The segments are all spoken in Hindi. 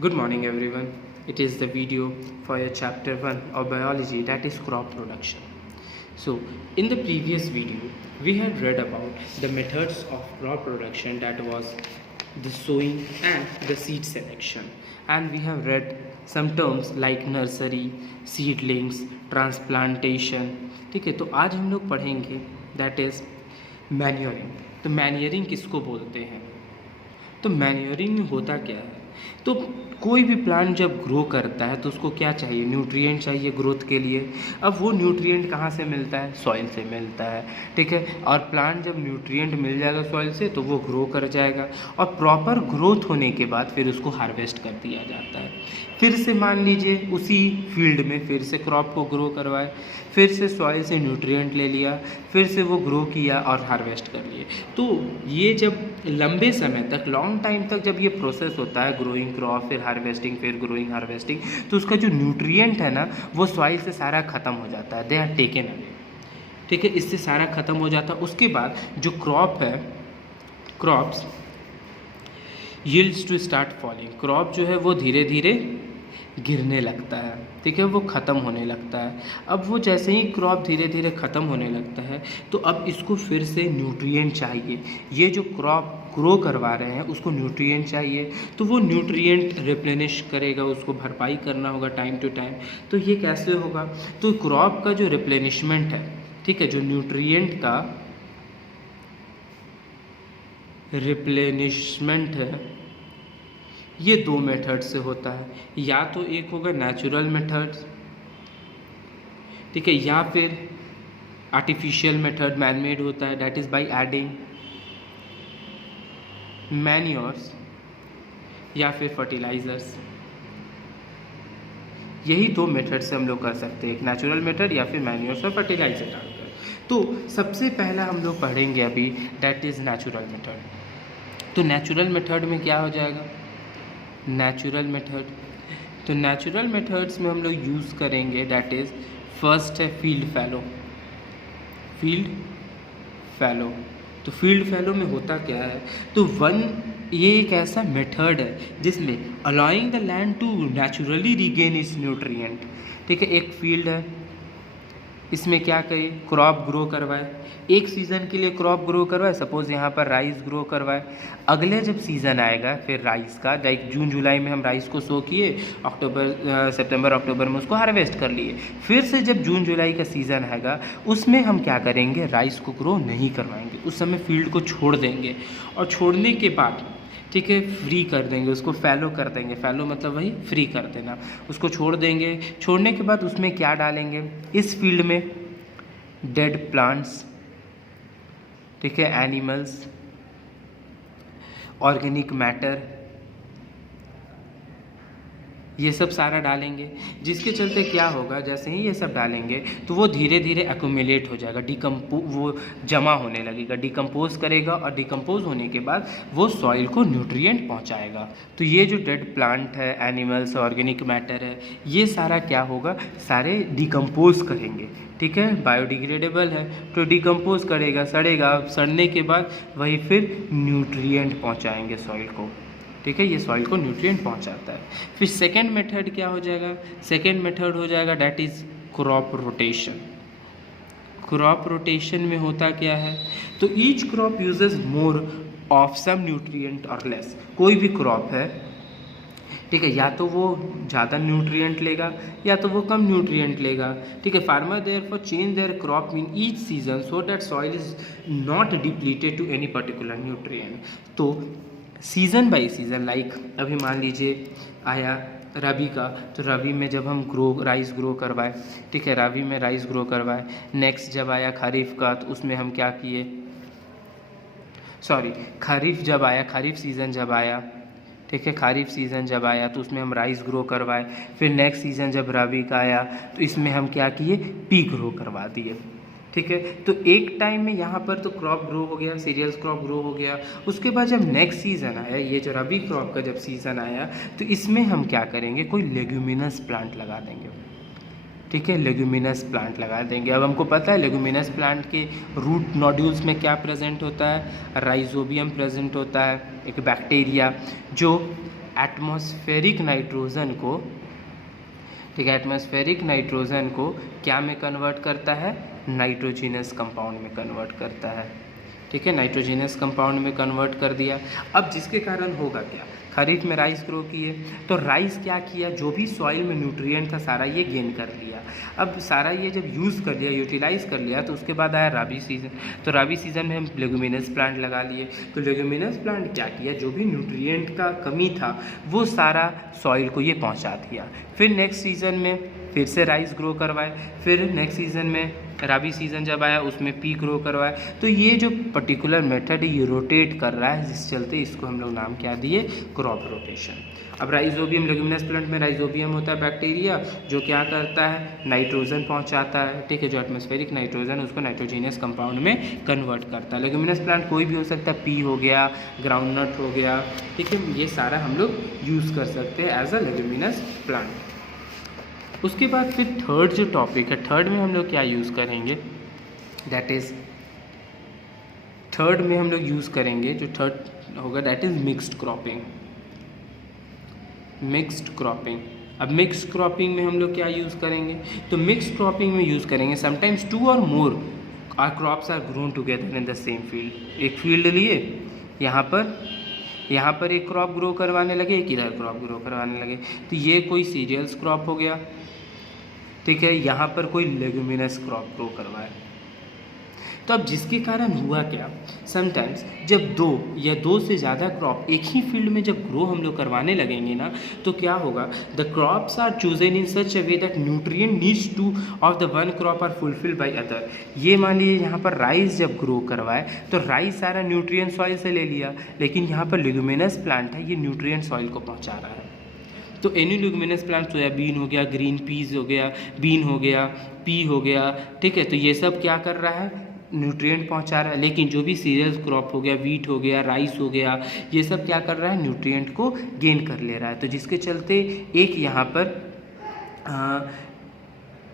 Good morning, everyone. It is the video for your chapter 1 of biology, that is crop production. So, in the previous video, we had read about the methods of crop production, that was the sowing and the seed selection. And we have read some terms like nursery, seedlings, transplantation. ठीक है, तो आज हम लोग पढ़ेंगे दैट इज़ मैन्योरिंग. तो मैन्योरिंग किसको बोलते हैं? तो मैन्योरिंग में होता क्या है? तो कोई भी प्लांट जब ग्रो करता है तो उसको क्या चाहिए? न्यूट्रिएंट चाहिए ग्रोथ के लिए. अब वो न्यूट्रिएंट कहाँ से मिलता है? सॉइल से मिलता है. ठीक है, और प्लांट जब न्यूट्रिएंट मिल जाएगा सॉइल से तो वो ग्रो कर जाएगा, और प्रॉपर ग्रोथ होने के बाद फिर उसको हार्वेस्ट कर दिया जाता है. फिर से मान लीजिए उसी फील्ड में फिर से क्रॉप को ग्रो करवाए, फिर से सॉइल से न्यूट्रिएंट ले लिया, फिर से वो ग्रो किया और हार्वेस्ट कर लिए. तो ये जब लंबे समय तक, लॉन्ग टाइम तक जब ये प्रोसेस होता है, ग्रोइंग क्रॉप, फिर हार्वेस्टिंग, फिर ग्रोइंग, हार्वेस्टिंग, तो उसका जो न्यूट्रिएंट है ना वो सॉइल से सारा ख़त्म हो जाता है. They are taken away. ठीक है, इससे सारा ख़त्म हो जाता है. उसके बाद जो क्रॉप है, crops yields to start falling. Crop जो है वो धीरे धीरे गिरने लगता है. ठीक है, वो ख़त्म होने लगता है. अब वो जैसे ही क्रॉप धीरे धीरे ख़त्म होने लगता है तो अब इसको फिर से न्यूट्रिएंट चाहिए. ये जो क्रॉप ग्रो करवा रहे हैं उसको न्यूट्रिएंट चाहिए, तो वो न्यूट्रिएंट रिप्लेनिश करेगा, उसको भरपाई करना होगा टाइम टू टाइम. तो ये कैसे होगा? तो क्रॉप का जो रिप्लेनिशमेंट है, ठीक है, जो न्यूट्रिएंट का रिप्लेनिशमेंट है, ये दो मेथड से होता है. या तो एक होगा नेचुरल मेथड, ठीक है, या फिर आर्टिफिशियल मेथड, मैन मेड होता है, that is by adding manures या फिर फर्टिलाइजर्स. यही दो मेथड से हम लोग कर सकते हैं, एक नेचुरल मेथड या फिर मैन्योर्स और फर्टिलाइजर डालकर. तो सबसे पहला हम लोग पढ़ेंगे अभी डैट इज़ नेचुरल मेथड. तो नेचुरल मेथड में क्या हो जाएगा? नेचुरल मेथड, तो नेचुरल मेथड्स में हम लोग यूज़ करेंगे डैट इज़ फर्स्ट है फील्ड फैलो. फील्ड फैलो, तो फील्ड फैलो में होता क्या है? तो ये एक ऐसा मेथड है जिसमें allowing the land to naturally regain its nutrient. ठीक है, एक फील्ड है, इसमें क्या करें? क्रॉप ग्रो करवाए. एक सीज़न के लिए क्रॉप ग्रो करवाए, सपोज़ यहाँ पर राइस ग्रो करवाए. अगले जब सीज़न आएगा फिर राइस का, लाइक जून जुलाई में हम राइस को सो किए, सितंबर अक्टूबर में उसको हार्वेस्ट कर लिए. फिर से जब जून जुलाई का सीज़न आएगा उसमें हम क्या करेंगे? राइस को ग्रो नहीं करवाएंगे, उस समय फील्ड को छोड़ देंगे, और छोड़ने के बाद ठीक है फ्री कर देंगे उसको, फैलो कर देंगे. फैलो मतलब वही फ्री कर देना. उसको छोड़ देंगे. छोड़ने के बाद उसमें क्या डालेंगे? इस फील्ड में डेड प्लांट्स, ठीक है, एनिमल्स, ऑर्गेनिक मैटर, ये सब सारा डालेंगे. जिसके चलते क्या होगा, जैसे ही ये सब डालेंगे तो वो धीरे धीरे एक्यूमुलेट हो जाएगा, वो जमा होने लगेगा, डिकम्पोज करेगा, और डिकम्पोज होने के बाद वो सॉइल को न्यूट्रिएंट पहुंचाएगा. तो ये जो डेड प्लांट है, एनिमल्स, ऑर्गेनिक मैटर है, ये सारा क्या होगा? सारे डिकम्पोज करेंगे. ठीक है, बायोडिग्रेडेबल है तो डिकम्पोज करेगा, सड़ेगा. सड़ने के बाद वही फिर न्यूट्रिएंट पहुँचाएंगे सॉइल को. ठीक है, ये सॉइल को न्यूट्रिएंट पहुंचाता है. फिर सेकेंड मेथड क्या हो जाएगा? सेकेंड मेथड हो जाएगा that is crop rotation. Crop rotation में होता क्या है? तो each crop uses more of some nutrient और लेस. कोई भी क्रॉप है, ठीक है, या तो वो ज़्यादा न्यूट्रिएंट लेगा या तो वो कम न्यूट्रिएंट लेगा. ठीक है, farmer therefore change their crop in each season so that soil is not depleted to any particular nutrient. तो सीज़न बाई सीज़न, लाइक अभी मान लीजिए आया रबी का, तो रबी में जब हम राइस ग्रो करवाए, ठीक है, रबी में राइस ग्रो करवाए. नेक्स्ट जब आया खरीफ का तो उसमें हम क्या किए? खरीफ जब आया, खरीफ सीज़न जब आया, ठीक है, खरीफ सीज़न जब आया तो उसमें हम राइस ग्रो करवाए. फिर नेक्स्ट सीज़न जब रबी का आया तो इसमें हम क्या किए? पी ग्रो करवा दिए. ठीक है, तो एक टाइम में यहाँ पर तो क्रॉप ग्रो हो गया, सीरियल्स क्रॉप ग्रो हो गया. उसके बाद जब नेक्स्ट सीज़न आया, ये जो रबी क्रॉप का जब सीज़न आया तो इसमें हम क्या करेंगे? कोई लेग्यूमिनस प्लांट लगा देंगे. ठीक है, लेग्यूमिनस प्लांट लगा देंगे. अब हमको पता है लेग्यूमिनस प्लांट के रूट नोड्यूल्स में क्या प्रेजेंट होता है? राइजोबियम प्रेजेंट होता है, एक बैक्टीरिया जो एटमॉस्फेरिक नाइट्रोजन को, ठीक है, एटमॉस्फेरिक नाइट्रोजन को क्या में कन्वर्ट करता है, नाइट्रोजिनस कंपाउंड में कन्वर्ट करता है, ठीक है, नाइट्रोजिनस कंपाउंड में कन्वर्ट कर दिया। अब जिसके कारण होगा क्या, खरीफ में राइस ग्रो किए तो राइस क्या किया, जो भी सॉइल में न्यूट्रिएंट था सारा ये गेन कर लिया। अब सारा ये जब यूज़ कर लिया, यूटिलाइज़ कर लिया, तो उसके बाद आया रबी सीज़न। तो रबी सीज़न में हम लेगुमिनस प्लांट लगा लिए। तो लेगुमिनस प्लांट क्या किया, जो भी न्यूट्रिएंट का कमी था वो सारा सॉइल को ये पहुंचा दिया। फिर नेक्स्ट सीज़न में फिर से राइस ग्रो करवाए, फिर नेक्स्ट सीज़न में रबी सीज़न जब आया उसमें पी ग्रो करवाए। तो ये जो पर्टिकुलर मेथड है ये रोटेट कर रहा है, जिस चलते इसको हम लोग नाम क्या दिए, क्रॉप रोटेशन। अब राइजोबियम, लेगुमिनस प्लांट में राइजोबियम होता है बैक्टीरिया जो क्या करता है, नाइट्रोजन पहुंचाता है, ठीक है, जो एटमॉस्फेरिक नाइट्रोजन उसको नाइट्रोजीनियस कंपाउंड में कन्वर्ट करता है। लेगुमिनस प्लांट कोई भी हो सकता है, पी हो गया, ग्राउंडनट हो गया, ठीक है, ये सारा हम लोग यूज़ कर सकते हैं एज अ लेगुमिनस प्लांट। उसके बाद फिर थर्ड जो टॉपिक है, थर्ड में हम लोग क्या यूज़ करेंगे, दैट इज़ थर्ड में हम लोग यूज़ करेंगे, जो थर्ड होगा that is mixed cropping. Mixed cropping, अब मिक्स्ड क्रॉपिंग में हम लोग क्या यूज़ करेंगे, तो मिक्स्ड क्रॉपिंग में यूज़ करेंगे समटाइम्स 2 और more are crops are grown together in the same field. एक फील्ड लिए, यहाँ पर एक क्रॉप ग्रो करवाने लगे, एक इधर क्रॉप ग्रो करवाने लगे, तो ये कोई सीरियल्स क्रॉप हो गया, ठीक है, यहाँ पर कोई लेगुमिनस क्रॉप ग्रो करवाए। तो अब जिसके कारण हुआ क्या, समटाइम्स जब 2 या 2 से ज़्यादा क्रॉप एक ही फील्ड में जब ग्रो हम लोग करवाने लगेंगे ना, तो क्या होगा, the crops are chosen in such a way that nutrient needs to of the one crop are fulfilled by other. ये मान लीजिए यहाँ पर राइस जब ग्रो करवाए तो राइस सारा न्यूट्रिएंट सॉइल से ले लिया, लेकिन यहाँ पर लेगुमिनस प्लांट है, ये न्यूट्रिएंट सॉइल को पहुँचा रहा है। तो एनी लेगुमिनस प्लांट, सोयाबीन हो गया, ग्रीन पीस हो गया, बीन हो गया, पी हो गया, ठीक है, तो ये सब क्या कर रहा है, न्यूट्रिएंट पहुंचा रहा है। लेकिन जो भी सीरियल्स क्रॉप हो गया, वीट हो गया, राइस हो गया, ये सब क्या कर रहा है, न्यूट्रिएंट को गेन कर ले रहा है। तो जिसके चलते एक यहाँ पर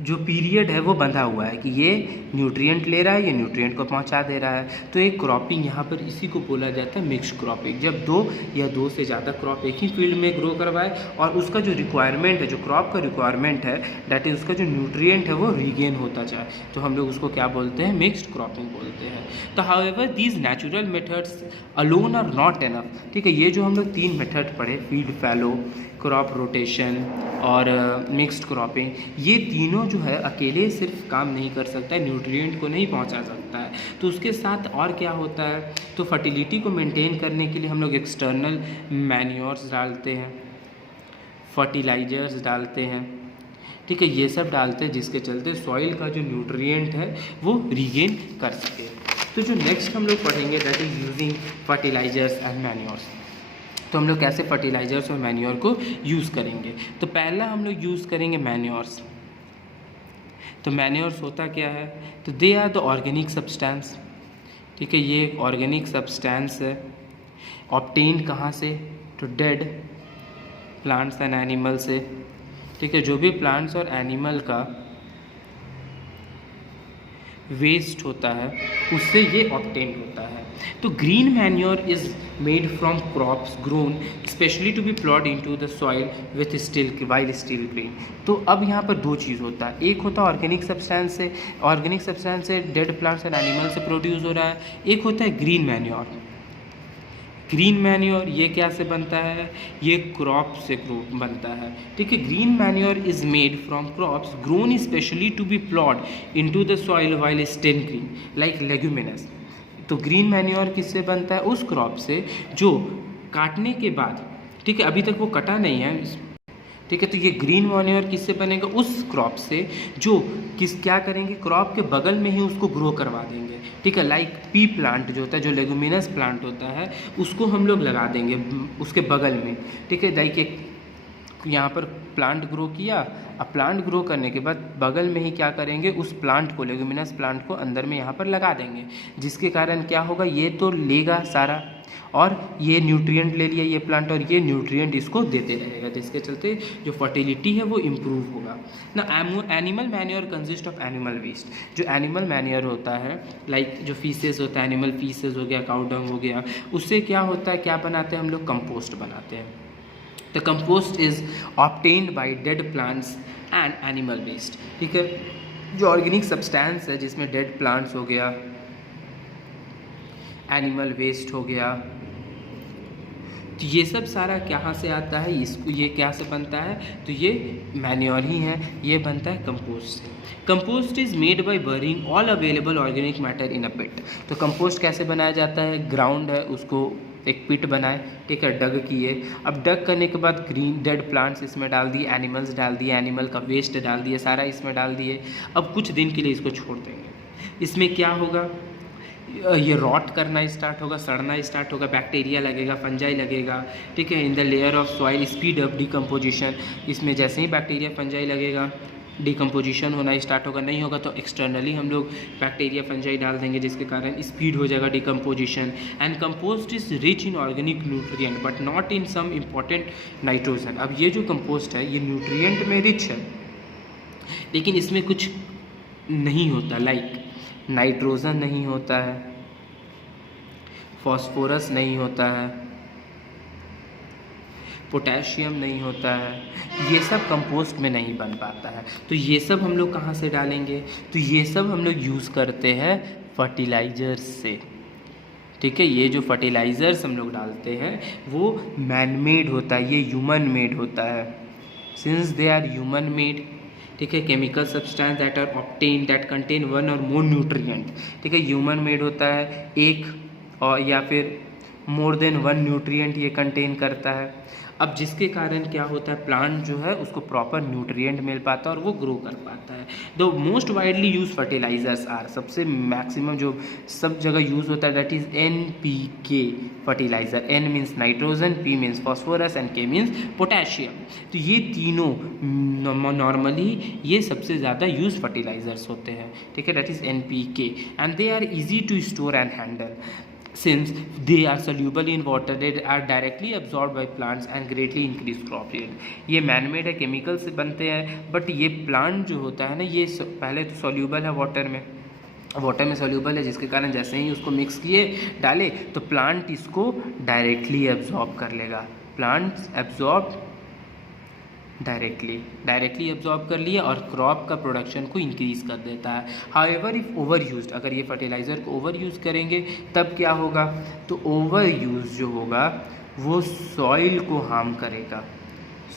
जो पीरियड है वो बंधा हुआ है कि ये न्यूट्रिएंट ले रहा है, ये न्यूट्रिएंट को पहुंचा दे रहा है। तो एक क्रॉपिंग यहाँ पर इसी को बोला जाता है मिक्स्ड क्रॉपिंग, जब 2 या 2 से ज़्यादा क्रॉप एक ही फील्ड में ग्रो करवाए और उसका जो रिक्वायरमेंट है, जो क्रॉप का रिक्वायरमेंट है, दैट इज उसका जो न्यूट्रिएंट है वो रीगेन होता जाए, तो हम लोग उसको क्या बोलते हैं, मिक्स्ड क्रॉपिंग बोलते हैं। तो however these natural methods alone are not enough, ठीक है, ये जो हम लोग 3 मेथड पढ़े, फील्ड फैलो, क्रॉप रोटेशन और मिक्स्ड क्रॉपिंग, ये तीनों जो है अकेले सिर्फ काम नहीं कर सकता है, न्यूट्रिएंट को नहीं पहुंचा सकता है। तो उसके साथ और क्या होता है, तो फर्टिलिटी को मेंटेन करने के लिए हम लोग एक्सटर्नल मैन्योर्स डालते हैं, फर्टिलाइजर्स डालते हैं, ठीक है, ये सब डालते हैं, जिसके चलते सॉइल का जो न्यूट्रिएंट है वो रीगेन कर सके। तो जो नेक्स्ट हम लोग पढ़ेंगे that is using fertilizers and manures. तो हम लोग कैसे फर्टिलाइजर्स और मैन्योर को यूज़ करेंगे, तो पहला हम लोग यूज़ करेंगे मैन्योर्स। तो मैन्योर्स होता क्या है, तो they are the organic substance, ठीक है, ये एक ऑर्गेनिक सब्सटेंस है, ऑब्टेन्ड कहाँ से, तो डेड प्लांट्स एंड एनिमल से, ठीक है, जो भी प्लांट्स और एनिमल का वेस्ट होता है उससे ये ऑब्टेन्ड होता है। तो green manure is made from crops grown specially to be ploughed into the soil with still while still green. तो अब यहाँ पर 2 चीज़ होता है, एक होता है ऑर्गेनिक सब्सटेंस से डेड प्लांट्स एंड एनिमल से प्रोड्यूस हो रहा है, एक होता है ग्रीन मैन्योर। ग्रीन मैन्योर ये क्या से बनता है, ये क्रॉप से बनता है, ठीक है। Green manure is made from crops grown specially to be ploughed into the soil while still green like leguminous. तो ग्रीन मैन्योर किससे बनता है, उस क्रॉप से जो काटने के बाद, ठीक है, अभी तक वो कटा नहीं है, ठीक है, तो ये ग्रीन मैन्योर किससे बनेगा, उस क्रॉप से जो क्या करेंगे, क्रॉप के बगल में ही उसको ग्रो करवा देंगे, ठीक है। लाइक पी प्लांट जो होता है, जो लेगुमिनस प्लांट होता है, उसको हम लोग लगा देंगे उसके बगल में, ठीक है। लाइक एक यहाँ पर प्लांट ग्रो किया, अब प्लांट ग्रो करने के बाद बगल में ही क्या करेंगे, उस प्लांट को, लेगुमिनस प्लांट को अंदर में यहाँ पर लगा देंगे, जिसके कारण क्या होगा, ये तो लेगा सारा और ये न्यूट्रिएंट ले लिया ये प्लांट और ये न्यूट्रिएंट इसको देते रहेगा, जिसके चलते जो फर्टिलिटी है वो इम्प्रूव होगा ना। Animal manure consist of animal waste. जो एनिमल मैन्योर होता है, लाइक जो फीसेस होता है, एनिमल फीसेस हो गया, काउ डंग हो गया, उससे क्या होता है, क्या बनाते हैं हम लोग, कंपोस्ट बनाते हैं, the compost is obtained by dead plants and animal waste. ठीक है, जो ऑर्गेनिक सब्सटेंस है जिसमें डेड प्लांट्स हो गया, एनिमल वेस्ट हो गया, तो ये सब सारा कहाँ से आता है, इसको ये क्या से बनता है, तो ये मैन्योर ही है, ये बनता है कंपोस्ट से। Compost is made by burning all available organic matter in a pit. तो कंपोस्ट कैसे बनाया जाता है, ग्राउंड है उसको एक पिट बनाए, ठीक है, डग किए, अब डग करने के बाद ग्रीन डेड प्लांट्स इसमें डाल दिए, एनिमल्स डाल दिए, एनिमल का वेस्ट डाल दिए, सारा इसमें डाल दिए। अब कुछ दिन के लिए इसको छोड़ देंगे। इसमें क्या होगा, ये रॉट करना स्टार्ट होगा, सड़ना स्टार्ट होगा, बैक्टीरिया लगेगा, फंजाई लगेगा, ठीक है, in the layer of soil speed up decomposition. इसमें जैसे ही बैक्टीरिया फंजाई लगेगा डिकम्पोजिशन होना स्टार्ट होगा, नहीं होगा तो एक्सटर्नली हम लोग बैक्टीरिया फंजाई डाल देंगे जिसके कारण स्पीड हो जाएगा decomposition. And compost is rich in organic nutrient but not in some important nitrogen. अब ये जो कंपोस्ट है ये न्यूट्रिएंट में रिच है लेकिन इसमें कुछ नहीं होता, लाइक नाइट्रोजन नहीं होता है, फॉस्फोरस नहीं होता है, पोटेशियम नहीं होता है, ये सब कंपोस्ट में नहीं बन पाता है। तो ये सब हम लोग कहाँ से डालेंगे, तो ये सब हम लोग यूज़ करते हैं फर्टिलाइज़र्स से। ठीक है, ये जो फर्टिलाइज़र्स हम लोग डालते हैं वो मैन मेड होता है, ये ह्यूमन मेड होता है। Since they are human made, ठीक है, chemical substance that are obtain that contain one or more nutrient. ठीक है, ह्यूमन मेड होता है, एक और या फिर मोर देन वन न्यूट्रिएंट ये कंटेन करता है। अब जिसके कारण क्या होता है, प्लांट जो है उसको प्रॉपर न्यूट्रिएंट मिल पाता है और वो ग्रो कर पाता है। The most widely use fertilizers are, सबसे मैक्सिमम जो सब जगह यूज़ होता है that is NPK fertilizer. N means nitrogen, P means phosphorus and K means potassium. तो ये तीनों नॉर्मली ये सबसे ज़्यादा यूज फर्टिलाइजर्स होते हैं। ठीक है, that is NPK and they are easy to store and handle. Since they are soluble in water, they are directly absorbed by plants and greatly increase crop yield। ये मैनमेड है, केमिकल से बनते हैं, बट ये प्लांट जो होता है ना ये पहले तो सॉल्यूबल है वाटर में सॉल्यूबल है, जिसके कारण जैसे ही उसको मिक्स किए डाले तो प्लांट इसको डायरेक्टली एब्जॉर्ब कर लेगा। प्लांट्स एब्जॉर्ब डायरेक्टली एब्जॉर्ब कर लिया और क्रॉप का प्रोडक्शन को इंक्रीज़ कर देता है। हाउएवर इफ़ ओवर यूज्ड, अगर ये फर्टिलाइज़र को ओवर यूज़ करेंगे तब क्या होगा, तो ओवर यूज़ जो होगा वो सॉइल को हार्म करेगा,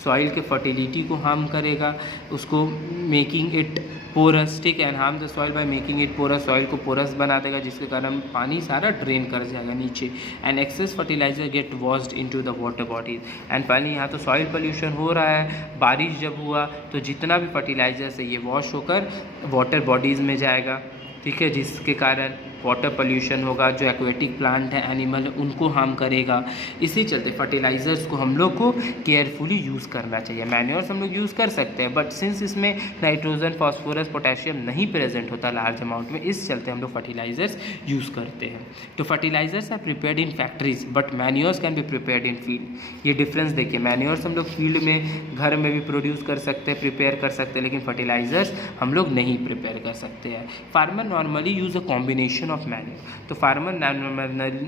सॉइल के फर्टिलिटी को हार्म करेगा, उसको मेकिंग इट पोरस, ठीक है, and harm the soil by making it porous, soil को पोरस बना देगा जिसके कारण पानी सारा ड्रेन कर जाएगा नीचे। And excess fertilizer get washed into the water bodies. And finally यहाँ तो सॉइल पोल्यूशन हो रहा है, बारिश जब हुआ तो जितना भी फर्टिलाइजर्स है ये वॉश होकर वाटर बॉडीज़ में जाएगा, ठीक है, जिसके कारण वाटर पोल्यूशन होगा, जो एक्वेटिक प्लांट है, एनिमल है, उनको हार्म करेगा। इसी चलते फर्टिलाइज़र्स को हम लोग को केयरफुली यूज़ करना चाहिए। मैन्योर्स हम लोग यूज़ कर सकते हैं बट सिंस इसमें नाइट्रोजन, फॉस्फोरस, पोटेशियम नहीं प्रेजेंट होता लार्ज अमाउंट में, इस चलते हम लोग फर्टिलाइज़र्स यूज़ करते हैं। तो fertilizers are prepared in factories but manures can be prepared in field. ये डिफरेंस देखिए, मैन्योर्स हम लोग फील्ड में घर में भी प्रोड्यूस कर सकते हैं, प्रिपेयर कर सकते हैं, लेकिन फर्टिलाइज़र्स हम लोग नहीं प्रिपेयर कर सकते हैं। Farmer normally use a combination of manure. तो फार्मर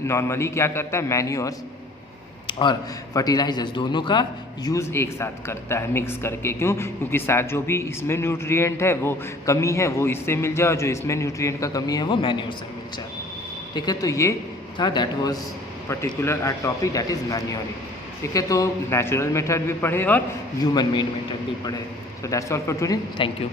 नॉर्मली क्या करता है, मैन्योर्स और फर्टिलाइजर्स दोनों का यूज़ एक साथ करता है मिक्स करके। क्यों? क्योंकि साथ जो भी इसमें न्यूट्रिएंट है वो कमी है वो इससे मिल जाए और जो इसमें न्यूट्रिएंट का कमी है वो मैन्योर से मिल जाए। ठीक है, तो ये था, that was particular our topic that is manuring. ठीक है, तो नेचुरल मेथड भी पढ़े और ह्यूमन मेड मेथड भी पढ़े। So that's all for today, thank you.